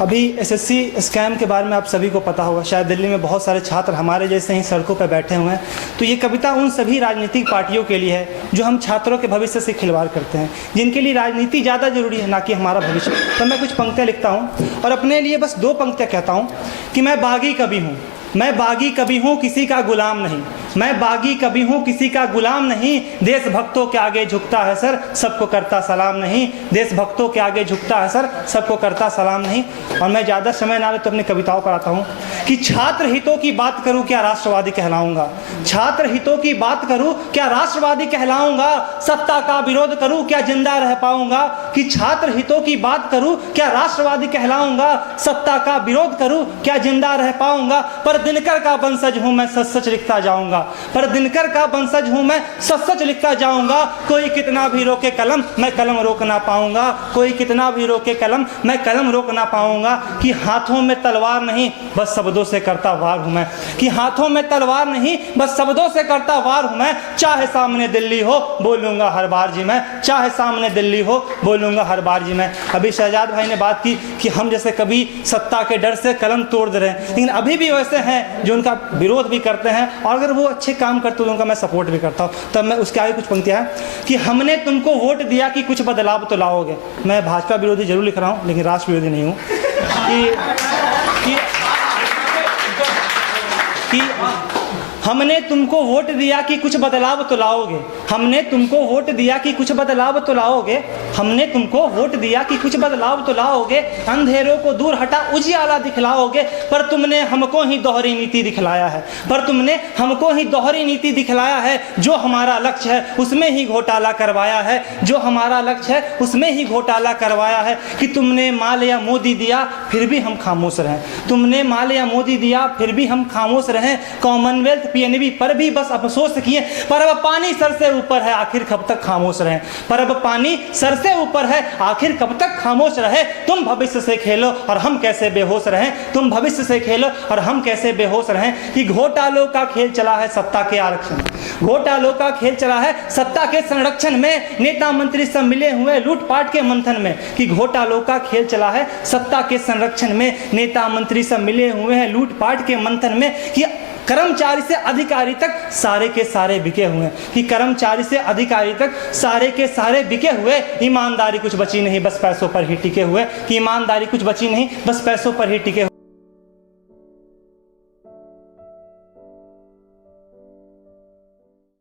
अभी SSC scam के बारे में आप सभी को पता होगा, शायद दिल्ली में बहुत सारे छात्र हमारे जैसे ही सड़कों पर बैठे हुए हैं। तो ये कविता उन सभी राजनीतिक पार्टियों के लिए है जो हम छात्रों के भविष्य से खिलवाड़ करते हैं, जिनके लिए राजनीति ज़्यादा जरूरी है ना कि हमारा भविष्य। तो मैं कुछ पंक्तियाँ लिखता हूँ और अपने लिए बस 2 पंक्तियाँ कहता हूँ कि मैं बागी कवि हूँ, मैं बागी कवि हूँ, किसी का गुलाम नहीं। मैं बागी कवि हूँ, किसी का गुलाम नहीं। देशभक्तों के आगे झुकता है सर, सबको करता सलाम नहीं। देशभक्तों के आगे झुकता है सर, सबको करता सलाम नहीं। और मैं ज़्यादा समय ना ले तो अपनी कविताओं पर आता हूँ कि छात्र हितों की बात करूँ क्या राष्ट्रवादी कहलाऊंगा। छात्र हितों की बात करूँ क्या राष्ट्रवादी कहलाऊंगा। सत्ता का विरोध करूँ क्या जिंदा रह पाऊंगा। कि छात्र हितों की बात करूँ क्या राष्ट्रवादी कहलाऊंगा। सत्ता का विरोध करूँ क्या जिंदा रह पाऊंगा। पर दिनकर का वंशज हूँ मैं, सच सच लिखता जाऊंगा। पर दिनकर का वंशज हूँ मैं, सच सच लिखता जाऊंगा। कोई कितना भी रोके कलम, मैं कलम रोक ना पाऊंगा। कोई कितना भी रोके कलम, मैं कलम रोक ना पाऊंगा। कि हाथों में तलवार नहीं, बस शब्दों से करता वार हूँ मैं। कि हाथों में तलवार नहीं, बस शब्दों से करता वार हूँ मैं। चाहे सामने दिल्ली हो, बोलूंगा हर बार जी मैं। चाहे सामने दिल्ली हो, बोलूंगा हर बार जी मैं। अभी शहजाद भाई ने बात की कि हम जैसे कभी सत्ता के डर से कलम तोड़ दे रहे हैं, लेकिन अभी भी वैसे हैं जो उनका विरोध भी करते हैं, और अगर वो अच्छे काम करते तो उनका मैं सपोर्ट भी करता हूँ। तब मैं उसके आगे कुछ पंक्तियाँ हैं कि हमने तुमको वोट दिया कि कुछ बदलाव तो लाओगे। मैं भाजपा विरोधी जरूर लिख रहा हूँ, लेकिन राष्ट्र विरोधी नहीं हूँ। कि हमने तुमको वोट दिया कि कुछ बदलाव तो लाओगे। हमने तुमको वोट दिया कि कुछ बदलाव तो लाओगे। हमने तुमको वोट दिया कि कुछ बदलाव तो लाओगे। अंधेरों को दूर हटा उजियाला दिखलाओगे। पर तुमने हमको ही दोहरी नीति दिखलाया है। पर तुमने हमको ही दोहरी नीति दिखलाया है। जो हमारा लक्ष्य है उसमें ही घोटाला करवाया है। जो हमारा लक्ष्य है उसमें ही घोटाला करवाया है। कि तुमने माल या मोदी दिया फिर भी हम खामोश रहें। तुमने माल या मोदी दिया फिर भी हम खामोश रहें। कॉमनवेल्थ पीएनबी पर भी बस अफसोस किए। पर अब पानी सर से ऊपर है, आखिर कब तक खामोश रहें। पर अब पानी सर से ऊपर है, आखिर कब तक खामोश रहे। तुम भविष्य से खेलो और हम कैसे बेहोश रहें। तुम भविष्य से खेलो और हम कैसे बेहोश रहें। कि घोटालों का खेल चला है सत्ता के आरक्षण, घोटालों का खेल चला है सत्ता के संरक्षण में। नेता मंत्री सब मिले हुए लूटपाट के मंथन में। कि घोटालों का खेल चला है सत्ता के संरक्षण में। नेता मंत्री सब मिले हुए हैं लूटपाट के मंथन में। कि कर्मचारी से अधिकारी तक सारे के सारे बिके हुए हैं। कि कर्मचारी से अधिकारी तक सारे के सारे बिके हुए। ईमानदारी कुछ बची नहीं, बस पैसों पर ही टिके हुए। कि ईमानदारी कुछ बची नहीं, बस पैसों पर ही टिके हुए।